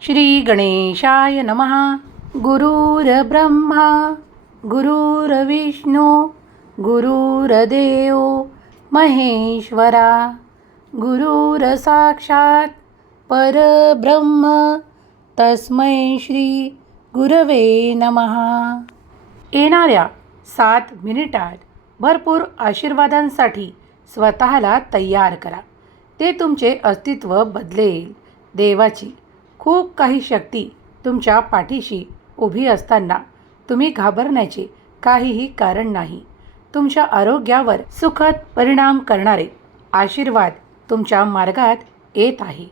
श्री गणेशाय नमः। गुरुर्ब्रह्मा गुरुर्विष्णू गुरुर्देव महेश्वरा गुरुरसाक्षात परब्रह्म। तस्मै श्री गुरवे नमः। येणाऱ्या सात मिनिटात भरपूर आशीर्वादांसाठी स्वतःला तयार करा. ते तुमचे अस्तित्व बदलेल. देवाची खूप काही शक्ती तुमच्या पाठीशी उभी असताना तुम्ही घाबरण्याचे काहीही कारण नाही. तुमच्या आरोग्यावर सुखद परिणाम करणारे आशीर्वाद तुमच्या मार्गात येत आहे.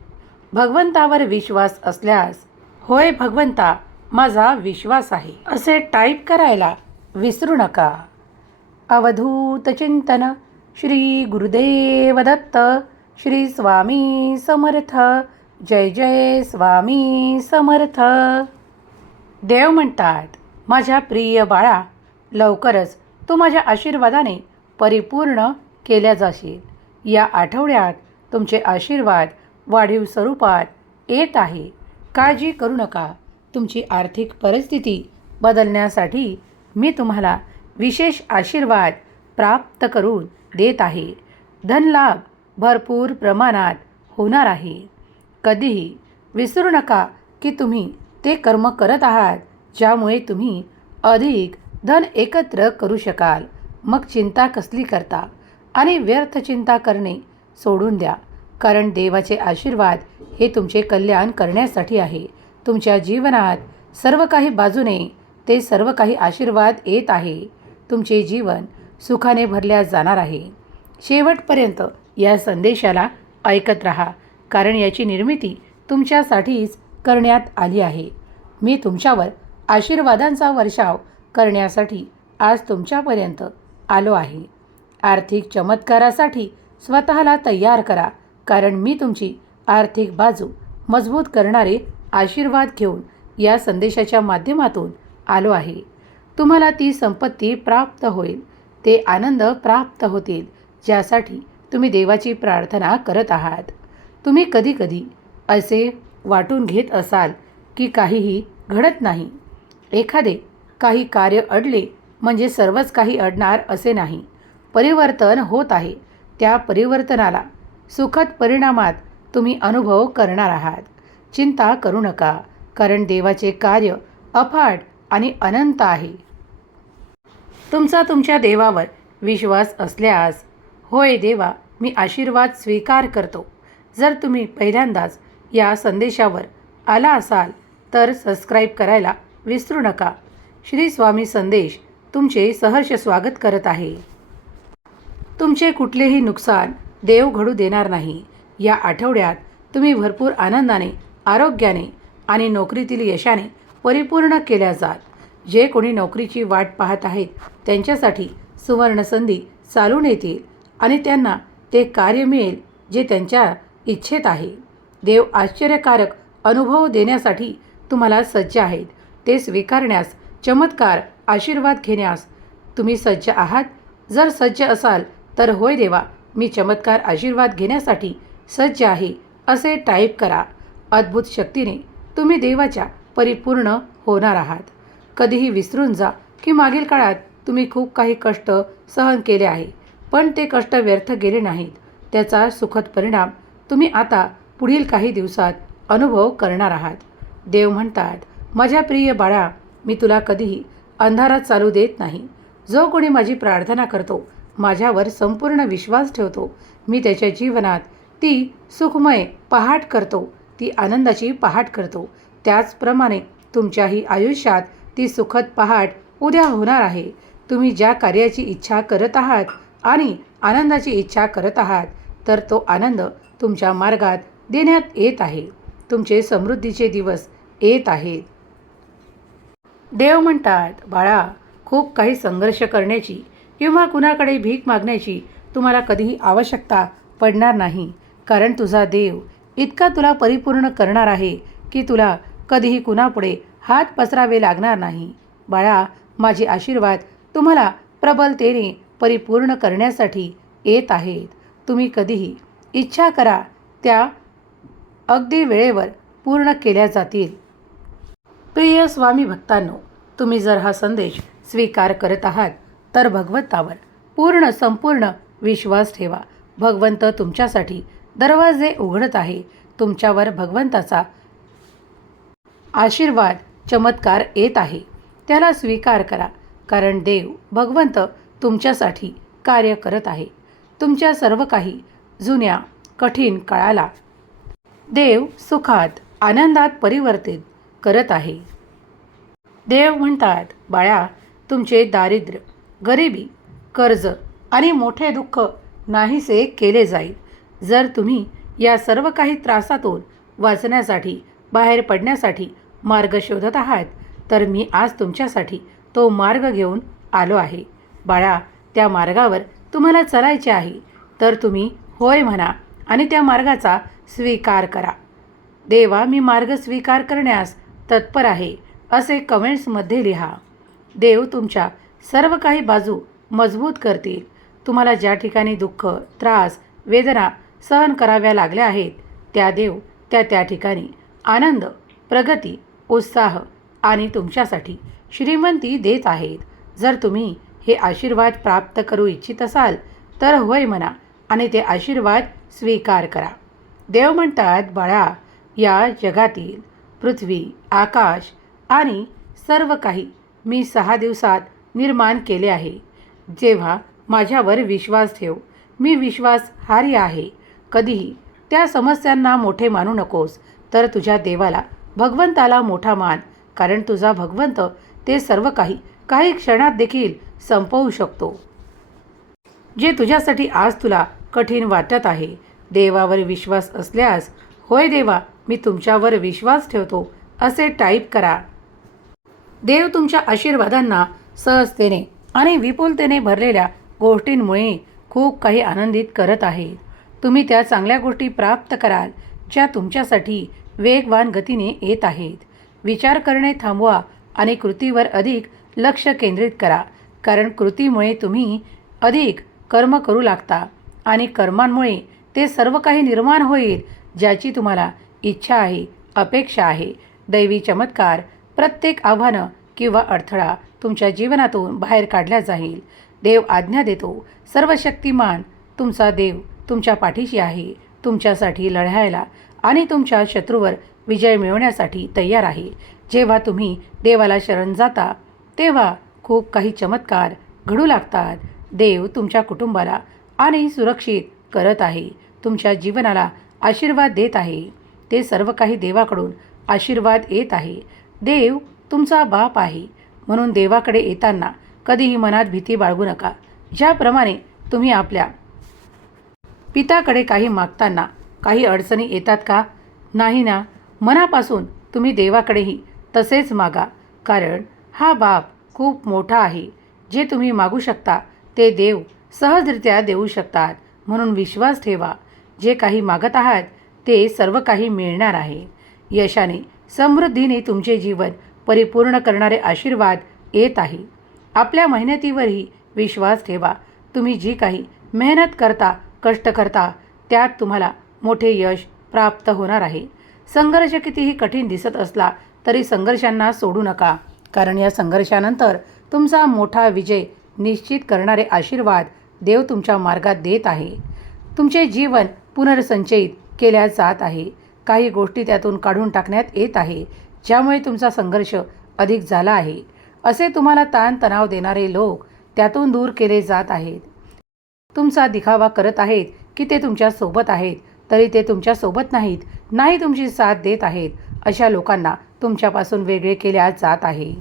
भगवंतावर विश्वास असल्यास होय भगवंता माझा विश्वास आहे. असे टाईप करायला विसरू नका. अवधूत चिंतन श्री गुरुदेव दत्त श्री स्वामी समर्थ. जय जय स्वामी समर्थ. देव म्हणतात माझ्या प्रिय बाळा लवकरच तू माझ्या आशीर्वादाने परिपूर्ण केल्या जाशील. या आठवड्यात तुमचे आशीर्वाद वाढीव स्वरूपात येत आहे. काळजी करू नका. तुमची आर्थिक परिस्थिती बदलण्यासाठी मी तुम्हाला विशेष आशीर्वाद प्राप्त करून देत आहे. धनलाभ भरपूर प्रमाणात होणार आहे. कधीही विसरू नका की तुम्ही ते कर्म करत आहात ज्यामुळे तुम्ही अधिक धन एकत्र करू शकाल. मग चिंता कसली करता? आणि व्यर्थ चिंता करणे सोडून द्या. कारण देवाचे आशीर्वाद हे तुमचे कल्याण करण्यासाठी आहे. तुमच्या जीवनात सर्व काही बाजूने ते सर्व काही आशीर्वाद येत आहे. तुमचे जीवन सुखाने भरल्या जाणार आहे. शेवटपर्यंत या संदेशाला ऐकत राहा. कारण याची निर्मिती तुमच्यासाठीच करण्यात आली आहे. मी तुमच्यावर आशीर्वादांचा वर्षाव करण्यासाठी आज तुमच्यापर्यंत आलो आहे. आर्थिक चमत्कारासाठी स्वतःला तयार करा कारण मी तुमची आर्थिक बाजू मजबूत करणारे आशीर्वाद घेऊन या संदेशाच्या माध्यमातून आलो आहे. तुम्हाला ती संपत्ती प्राप्त होईल. ते आनंद प्राप्त होतील ज्यासाठी तुम्ही देवाची प्रार्थना करत आहात. तुम्ही कधीकधी असे वाटून घेत असाल की काहीही घडत नाही. एखादे काही कार्य अडले म्हणजे सर्वच काही अडणार असे नाही. परिवर्तन होत आहे. त्या परिवर्तनाला सुखद परिणामात तुम्ही अनुभव करणार आहात. चिंता करू नका कारण देवाचे कार्य अफाट आणि अनंत आहे. तुमचा तुमच्या देवावर विश्वास असल्यास होय देवा मी आशीर्वाद स्वीकार करतो. जर तुम्ही पहिल्यांदाच या संदेशावर आला असाल तर सबस्क्राईब करायला विसरू नका. श्री स्वामी संदेश तुमचे सहर्ष स्वागत करत आहे. तुमचे कुठलेही नुकसान देव घडू देणार नाही. या आठवड्यात तुम्ही भरपूर आनंदाने आरोग्याने आणि नोकरीतील यशाने परिपूर्ण केल्या जात. जे कोणी नोकरीची वाट पाहत आहेत त्यांच्यासाठी सुवर्णसंधी चालून येतील आणि त्यांना ते कार्य मिळेल जे त्यांच्या इच्छेत आहे. देव आश्चर्यकारक अनुभव देण्यासाठी तुम्हाला सज्ज आहेत. ते स्वीकारण्यास चमत्कार आशीर्वाद घेण्यास तुम्ही सज्ज आहात. जर सज्ज असाल तर होय देवा मी चमत्कार आशीर्वाद घेण्यासाठी सज्ज आहे असे टाईप करा. अद्भुत शक्तीने तुम्ही देवाच्या परिपूर्ण होणार आहात. कधीही विसरून जा की मागील काळात तुम्ही खूप काही कष्ट सहन केले आहे पण ते कष्ट व्यर्थ गेले नाहीत. त्याचा सुखद परिणाम तुम्ही आता पुढील काही दिवसात अनुभव करणार आहात. देव म्हणतात माझ्या प्रिय बाळा मी तुला कधीही अंधारात चालू देत नाही. जो कोणी माझी प्रार्थना करतो माझ्यावर संपूर्ण विश्वास ठेवतो. मी त्याच्या जीवनात ती सुखमय पहाट करतो ती आनंदाची पहाट करतो. त्याचप्रमाणे तुमच्याही आयुष्यात ती सुखद पहाट उद्या होणार आहे. तुम्ही ज्या कार्याची इच्छा करत आहात आणि आनंदाची इच्छा करत आहात तर तो आनंद तुमच्या मार्गात देण्यात येत आहे. तुमचे समृद्धीचे दिवस येत आहेत. देव म्हणतात बाळा खूप काही संघर्ष करण्याची किंवा कुणाकडे भीक मागण्याची तुम्हाला कधीही आवश्यकता पडणार नाही. कारण तुझा देव इतका तुला परिपूर्ण करणार आहे की तुला कधीही कुणापुढे हात पसरावे लागणार नाही. बाळा माझे आशीर्वाद तुम्हाला प्रबलतेने परिपूर्ण करण्यासाठी येत आहेत. तुम्ही कधीही इच्छा करा त्या अगदी वेळेवर पूर्ण केल्या जातील. प्रिय स्वामी भक्तांनो तुम्ही जर हा संदेश स्वीकार करत आहात तर भगवंतावर पूर्ण संपूर्ण विश्वास ठेवा. भगवंत तुमच्यासाठी दरवाजे उघडत आहे. तुमच्यावर भगवंताचा आशीर्वाद चमत्कार येत आहे. त्याला स्वीकार करा कारण देव भगवंत तुमच्यासाठी कार्य करत आहे. तुमच्या सर्व काही जुन्या कठीण काळाला. देव सुखात आनंदात परिवर्तित करत आहे. देव म्हणतात बाळा तुमचे दारिद्र्य गरिबी कर्ज आणि मोठे दुःख नाहीसे केले जाईल. जर तुम्ही या सर्व काही त्रासातून वाचण्यासाठी बाहेर पडण्यासाठी मार्ग शोधत आहात तर मी आज तुमच्यासाठी तो मार्ग घेऊन आलो आहे. बाळा त्या मार्गावर तुम्हाला चालायचे आहे. तर तुम्ही होय म्हणा आणि त्या मार्गाचा स्वीकार करा. देवा मी मार्ग स्वीकार करण्यास तत्पर आहे असे कमेंट्समध्ये लिहा. देव तुमच्या सर्व काही बाजू मजबूत करतील. तुम्हाला ज्या ठिकाणी दुःख त्रास वेदना सहन कराव्या लागल्या आहेत त्या देव त्या त्या ठिकाणी आनंद प्रगती उत्साह आणि तुमच्यासाठी श्रीमंती देत आहेत. जर तुम्ही हे आशीर्वाद प्राप्त करू इच्छित असाल तर होय म्हणा आणि ते आशीर्वाद स्वीकार करा. देव म्हणतात बाळा या जगातील पृथ्वी आकाश आणि सर्व काही मी सहा दिवसात निर्माण केले आहे. जेव्हा माझ्यावर विश्वास ठेव. मी विश्वासहार्य आहे. कधीही त्या समस्यांना मोठे मानू नकोस. तर तुझ्या देवाला भगवंताला मोठा मान कारण तुझा भगवंत ते सर्व काही काही क्षणात देखील संपवू शकतो. जे तुझ्यासाठी आज तुला कठीण वाटत आहे. देवावर विश्वास असल्यास होय देवा मी तुमच्यावर विश्वास ठेवतो असे टाईप करा. देव तुमच्या आशीर्वादांना सहजतेने आणि विपुलतेने भरलेल्या गोष्टींमुळे खूप काही आनंदित करत आहे. तुम्ही त्या चांगल्या गोष्टी प्राप्त कराल ज्या तुमच्यासाठी वेगवान गतीने येत आहेत. विचार करणे थांबवा आणि कृतीवर अधिक लक्ष केंद्रित करा कारण कृतीमुळे तुम्ही अधिक कर्म करू लागता. आणि कर्मांमुळे ते सर्व काही निर्माण होईल ज्याची तुम्हाला इच्छा आहे अपेक्षा आहे. दैवी चमत्कार प्रत्येक आव्हानं किंवा अडथळा तुमच्या जीवनातून बाहेर काढला जाईल. देव आज्ञा देतो सर्व शक्तिमान तुमचा देव तुमच्या पाठीशी आहे. तुमच्यासाठी लढायला आणि तुमच्या शत्रूवर विजय मिळवण्यासाठी तयार आहे. जेव्हा तुम्ही देवाला शरण जाता तेव्हा खूप काही चमत्कार घडू लागतात. देव तुमच्या कुटुंबाला आणि सुरक्षित करत आहे. तुमच्या जीवनाला आशीर्वाद देत आहे. ते सर्व काही देवाकडून आशीर्वाद येत आहे. देव तुमचा बाप आहे. म्हणून देवाकडे येताना कधीही मनात भीती बाळगू नका. ज्याप्रमाणे तुम्ही आपल्या पिताकडे काही मागताना काही अडचणी येतात का? नाही ना. मनापासून तुम्ही देवाकडेही तसेच मागा. कारण हा बाप खूप मोठा आहे. जे तुम्ही मागू शकता ते देव सहजरित्या देऊ शकतात. म्हणून विश्वास ठेवा. जे काही मागत आहात ते सर्व काही मिळणार आहे. यशाने समृद्धीने तुमचे जीवन परिपूर्ण करणारे आशीर्वाद येत आहे. आपल्या मेहनतीवरही विश्वास ठेवा. तुम्ही जी काही मेहनत करता कष्ट करता त्यात तुम्हाला मोठे यश प्राप्त होणार आहे. संघर्ष कितीही कठीण दिसत असला तरी संघर्षांना सोडू नका. कारण या संघर्षानंतर तुमचा मोठा विजय निश्चित करणारे आशीर्वाद देव तुमच्या मार्गात देत आहे. तुमचे जीवन पुनर्संचयित केल्या जात आहे. काही गोष्टी त्यातून काढून टाकण्यात येत आहे ज्यामुळे तुमचा संघर्ष अधिक झाला आहे. असे तुम्हाला ताणतणाव देणारे लोक त्यातून दूर केले जात आहेत. तुमचा दिखावा करत आहेत की ते तुमच्यासोबत आहेत तरी ते तुमच्यासोबत नाहीत नाही तुमची साथ देत आहेत अशा लोकांना तुमच्यापासून वेगळे केल्या जात आहे.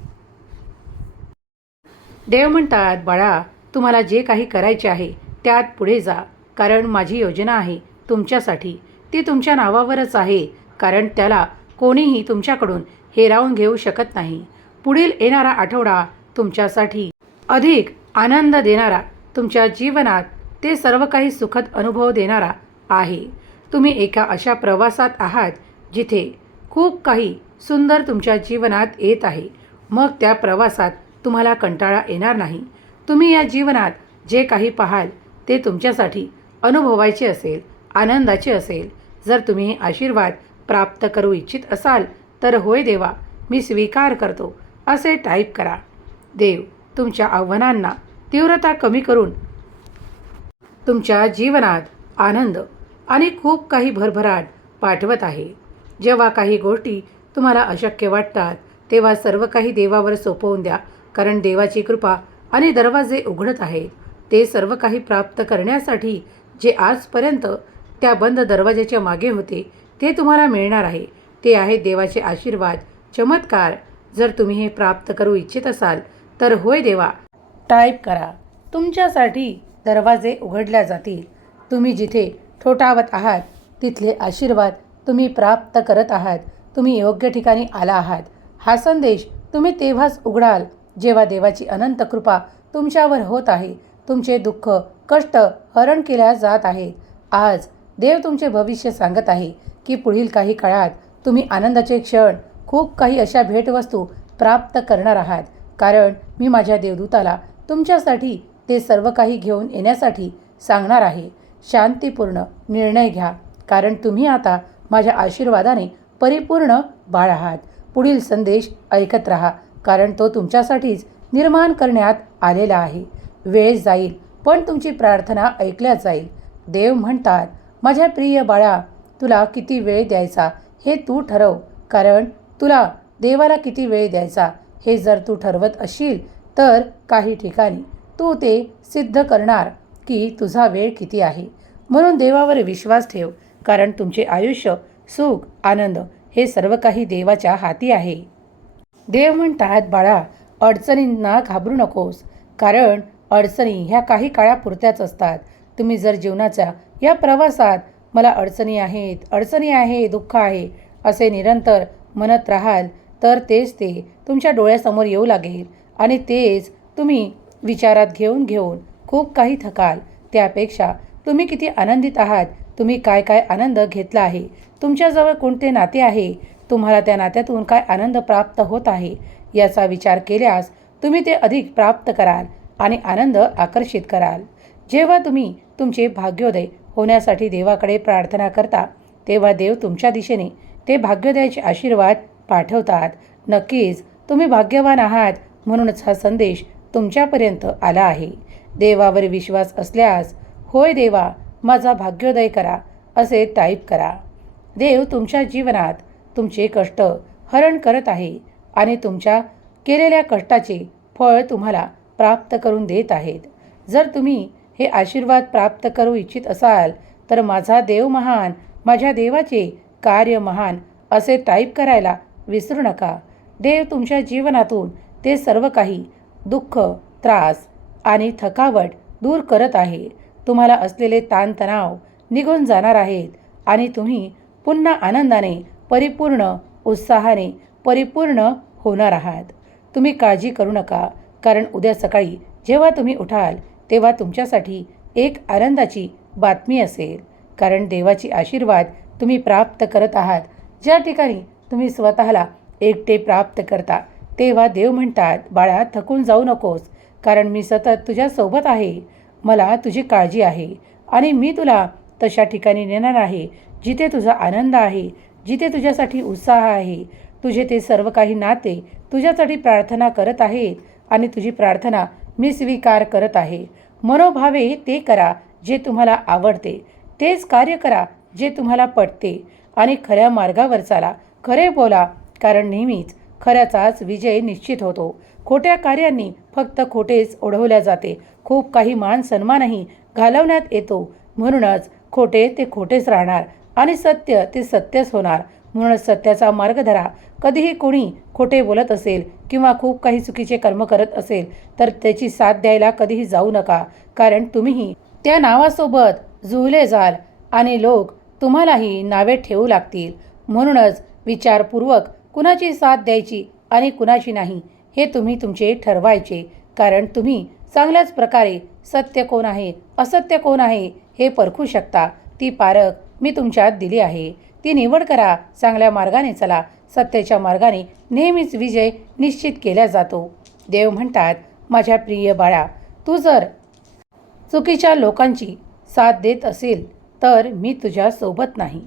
देव म्हणतात बाळा तुम्हाला जे काही करायचे आहे त्यात पुढे जा. कारण माझी योजना आहे तुमच्यासाठी. ती तुमच्या नावावरच आहे. कारण त्याला कोणीही तुमच्याकडून हेरावून घेऊ शकत नाही. पुढील येणारा आठवडा तुमच्यासाठी अधिक आनंद देणारा तुमच्या जीवनात ते सर्व काही सुखद अनुभव देणारा आहे. तुम्ही एका अशा प्रवासात आहात जिथे खूप काही सुंदर तुमच्या जीवनात येत आहे. मग त्या प्रवासात तुम्हाला कंटाळा येणार नाही. तुम्ही या जीवनात जे काही पाहाल ते तुमच्यासाठी अनुभवायचे असेल आनंदाचे असेल. जर तुम्ही हे आशीर्वाद प्राप्त करू इच्छित असाल तर होय देवा मी स्वीकार करतो. असे टाईप करा. देव तुमच्या आव्हानांना तीव्रता कमी करून तुमच्या जीवनात आनंद आणि खूप काही भरभराट पाठवत आहे. जेव्हा काही गोष्टी तुम्हाला अशक्य वाटतात तेव्हा सर्व काही देवावर सोपवून द्या. कारण देवाची कृपा आणि दरवाजे उघडत आहेत. ते सर्व काही प्राप्त करण्यासाठी जे आजपर्यंत त्या बंद दरवाजाच्या मागे होते ते तुम्हाला मिळणार आहे. ते आहे देवाचे आशीर्वाद. चमत्कार! जर तुम्ही हे प्राप्त करू इच्छित असाल तर होय देवा! टाईप करा. तुमच्यासाठी दरवाजे उघडल्या जातील. तुम्ही जिथे ठोठावत आहात तिथले आशीर्वाद तुम्ही प्राप्त करत आहात. तुम्ही योग्य ठिकाणी आला आहात. हा संदेश तुम्ही तेव्हाच उघडाल. जेव्हा देवाची अनंत कृपा तुमच्यावर होत आहे तुमचे दुःख कष्ट हरण केल्या जात आहे. आज देव तुमचे भविष्य सांगत आहे की पुढील काही काळात तुम्ही आनंदाचे क्षण खूप काही अशा भेटवस्तू प्राप्त करणार आहात. कारण मी माझ्या देवदूताला तुमच्यासाठी ते सर्व काही घेऊन येण्यासाठी सांगणार आहे. शांतीपूर्ण निर्णय घ्या. कारण तुम्ही आता माझ्या आशीर्वादाने परिपूर्ण बाळ आहात. पुढील संदेश ऐकत राहा. कारण तो तुमच्यासाठीच निर्माण करण्यात आलेला आहे. वेळ जाईल पण तुमची प्रार्थना ऐकल्या जाईल. देव म्हणतात माझ्या प्रिय बाळा तुला किती वेळ द्यायचा हे तू ठरव. कारण तुला देवाला किती वेळ द्यायचा हे जर तू ठरवत असशील तर काही ठिकाणी तू ते सिद्ध करणार की तुझा वेळ किती आहे. म्हणून देवावर विश्वास ठेव कारण तुमचे आयुष्य सुख आनंद हे सर्व काही देवाच्या हाती आहे. देव म्हणतात बाळा अडचणींना घाबरू नकोस. कारण अडचणी ह्या काही काळापुरत्याच असतात. तुम्ही जर जीवनाच्या या प्रवासात मला अडचणी आहेत अडचणी आहे दुःख आहे असे निरंतर म्हणत राहाल तर तेच ते तुमच्या डोळ्यासमोर येऊ लागेल. आणि तेच तुम्ही विचारात घेऊन घेऊन खूप काही थकाल. त्यापेक्षा तुम्ही किती आनंदित आहात. तुम्ही काय काय आनंद घेतला आहे. तुमच्याजवळ कोणते नाते आहे? तुम्हाला त्या नात्यातून काय आनंद प्राप्त होत आहे याचा विचार केल्यास तुम्ही ते अधिक प्राप्त कराल आणि आनंद आकर्षित कराल. जेव्हा तुम्ही तुमचे भाग्योदय होण्यासाठी देवाकडे प्रार्थना करता तेव्हा देव तुमच्या दिशेने ते भाग्योदयाचे आशीर्वाद पाठवतात. नक्कीच तुम्ही भाग्यवान आहात म्हणूनच हा संदेश तुमच्यापर्यंत आला आहे. देवावर विश्वास असल्यास होय देवा माझा भाग्योदय करा असे टाईप करा. देव तुमच्या जीवनात तुमचे कष्ट हरण करत आहे आणि तुमच्या केलेल्या कष्टाचे फळ तुम्हाला प्राप्त करून देत आहेत. जर तुम्ही हे आशीर्वाद प्राप्त करू इच्छित असाल तर माझा देव महान माझ्या देवाचे कार्य महान असे टाईप करायला विसरू नका. देव तुमच्या जीवनातून ते सर्व काही दुःख त्रास आणि थकावट दूर करत आहे. तुम्हाला असलेले ताणतणाव निघून जाणार आहेत आणि तुम्ही पुन्हा आनंदाने परिपूर्ण उत्साहाने परिपूर्ण होणार आहात. तुम्ही काळजी करू नका कारण उद्या सकाळी जेव्हा तुम्ही उठाल तेव्हा तुमच्यासाठी एक आनंदाची बातमी असेल. कारण देवाची आशीर्वाद तुम्ही प्राप्त करत आहात. ज्या ठिकाणी तुम्ही स्वतःला एकटे प्राप्त करता तेव्हा देव म्हणतात बाळा थकून जाऊ नकोस कारण मी सतत तुझ्यासोबत आहे. मला तुझी काळजी आहे आणि मी तुला तशा ठिकाणी नेणार आहे जिथे तुझा आनंद आहे जिथे तुझ्यासाठी उत्साह आहे तुझे ते सर्व काही नाते तुझ्यासाठी प्रार्थना करत आहेत आणि तुझी प्रार्थना मी स्वीकार करत आहे. मनोभावे ते करा जे तुम्हाला आवडते. तेच कार्य करा जे तुम्हाला पटते. आणि खऱ्या मार्गावर चाला. खरे बोला कारण नेहमीच खऱ्याचाच विजय निश्चित होतो. खोट्या कार्यांनी फक्त खोटेच ओढवल्या जाते. खूप काही मान सन्मानही घालवण्यात येतो. म्हणूनच खोटे ते खोटेच राहणार. आणि सत्य ते सत्यच होणार. म्हणूनच सत्याचा मार्ग धरा कधीही कोणी खोटे बोलत असेल किंवा खूप काही चुकीचे कर्म करत असेल तर त्याची साथ द्यायला कधीही जाऊ नका. कारण तुम्हीही त्या नावासोबत जुळले जाल आणि लोक तुम्हालाही नावे ठेवू लागतील. म्हणूनच विचारपूर्वक कुणाची साथ द्यायची आणि कुणाची नाही हे तुम्ही तुमचे ठरवायचे. कारण तुम्ही चांगल्याच प्रकारे सत्य कोण आहे असत्य कोण आहे हे परखू शकता. ती पारख मी तुमच्यात दिली आहे. ती निवड करा. चांगल्या मार्गाने चला. सत्तेच्या मार्गाने नेहमीच विजय निश्चित केला जातो. देव म्हणतात माझ्या प्रिय बाळा तू जर चुकीच्या लोकांची साथ देत असेल तर मी तुझ्या सोबत नाही.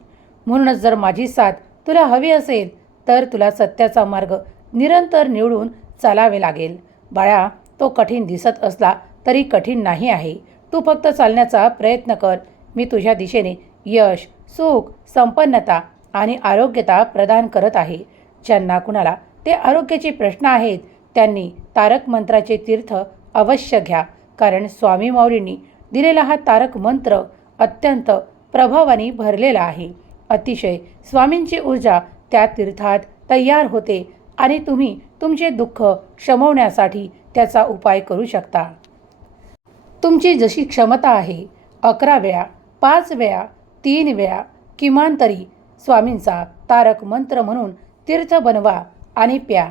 म्हणूनच जर माझी साथ तुला हवी असेल तर तुला सत्याचा मार्ग निरंतर निवडून चालावे लागेल. बाळा तो कठीण दिसत असला तरी कठीण नाही आहे. तू फक्त चालण्याचा प्रयत्न कर. मी तुझ्या दिशेने यश सुख संपन्नता आणि आरोग्यता प्रदान करत आहे. ज्यांना कुणाला ते आरोग्याचे प्रश्न आहेत त्यांनी तारक मंत्राचे तीर्थ अवश्य घ्या. कारण स्वामी माऊलींनी दिलेला हा तारक मंत्र अत्यंत प्रभावाने भरलेला आहे. अतिशय स्वामींची ऊर्जा त्या तीर्थात तयार होते आणि तुम्ही तुमचे दुःख शमवण्यासाठी त्याचा उपाय करू शकता. तुमची जशी क्षमता आहे अकरा वेळा पाच वेळा तीन वेळा किमान तरी स्वामींचा तारक मंत्र म्हणून तीर्थ बनवा आणि प्या.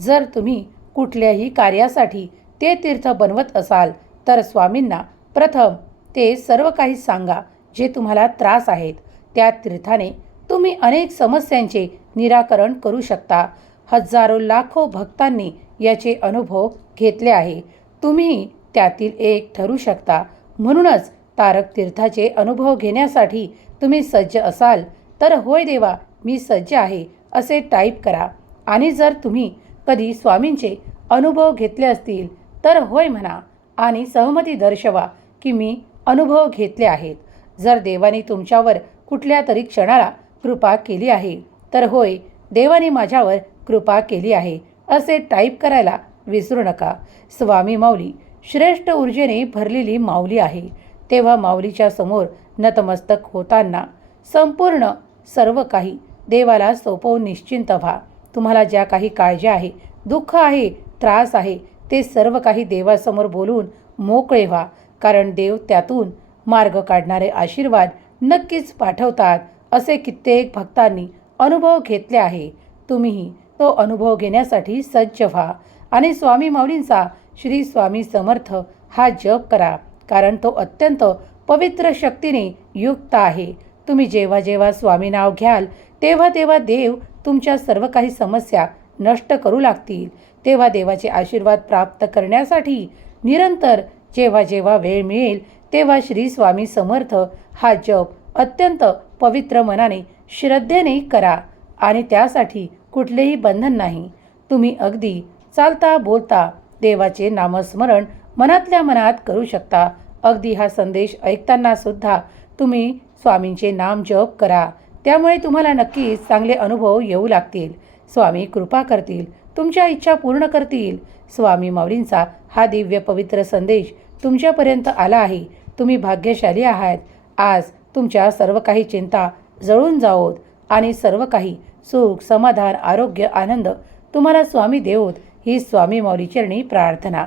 जर तुम्ही कुठल्याही कार्यासाठी ते तीर्थ बनवत असाल तर स्वामींना प्रथम ते सर्व काही सांगा जे तुम्हाला त्रास आहेत. त्या तीर्थाने तुम्ही अनेक समस्यांचे निराकरण करू शकता. हजारो लाखो भक्तांनी याचे अनुभव घेतले आहे. तुम्ही त्यातील एक ठरू शकता. म्हणूनच तारक तीर्थाचे अनुभव घेण्यासाठी तुम्ही सज्ज असाल तर होय देवा मी सज्ज आहे असे टाईप करा. आणि जर तुम्ही कधी स्वामींचे अनुभव घेतले असतील तर होय म्हणा. आणि सहमती दर्शवा की मी अनुभव घेतले आहेत. जर देवाने तुमच्यावर कुठल्या तरी क्षणाला कृपा केली आहे तर होय देवाने माझ्यावर कृपा केली आहे असे टाईप करायला विसरू नका. स्वामी माऊली श्रेष्ठ ऊर्जेने भरलेली माऊली आहे. तेव्हा माऊलीच्या समोर नतमस्तक होताना संपूर्ण सर्व काही देवाला सोपवून निश्चिंत व्हा. तुम्हाला ज्या काही काळजी आहे दुःख आहे त्रास आहे ते सर्व काही देवासमोर बोलून मोकळे व्हा. कारण देव त्यातून मार्ग काढणारे आशीर्वाद नक्कीच पाठवतात असे कित्येक भक्तांनी अनुभव घेतले आहे. तुम्हीही तो अनुभव घेण्यासाठी सज्ज व्हा आणि स्वामी माऊलींचा श्री स्वामी समर्थ हा जप करा. कारण तो अत्यंत पवित्र शक्तीने युक्त आहे. तुम्ही जेव्हा जेव्हा स्वामी नाव घ्याल तेव्हा तेव्हा देव तुमच्या सर्व काही समस्या नष्ट करू लागतील. तेव्हा देवाचे आशीर्वाद प्राप्त करण्यासाठी निरंतर जेव्हा जेव्हा वेळ मिळेल तेव्हा श्री स्वामी समर्थ हा जप अत्यंत पवित्र मनाने श्रद्धेने करा आणि त्यासाठी कुठलेही बंधन नाही. तुम्ही अगदी चालता बोलता देवाचे नामस्मरण मनातल्या मनात करू शकता. अगदी हा संदेश ऐकताना सुद्धा तुम्ही स्वामींचे नाम जप करा. त्यामुळे तुम्हाला नक्कीच चांगले अनुभव येऊ लागतील. स्वामी कृपा करतील. तुमच्या इच्छा पूर्ण करतील. स्वामी माऊलींचा हा दिव्य पवित्र संदेश तुमच्यापर्यंत आला आहे. तुम्ही भाग्यशाली आहात. आज तुमच्या सर्व काही चिंता जळून जावोत आणि सर्व काही सुख समाधान आरोग्य आनंद तुम्हाला स्वामी देवोत. ही स्वामी माऊलीचरणी प्रार्थना.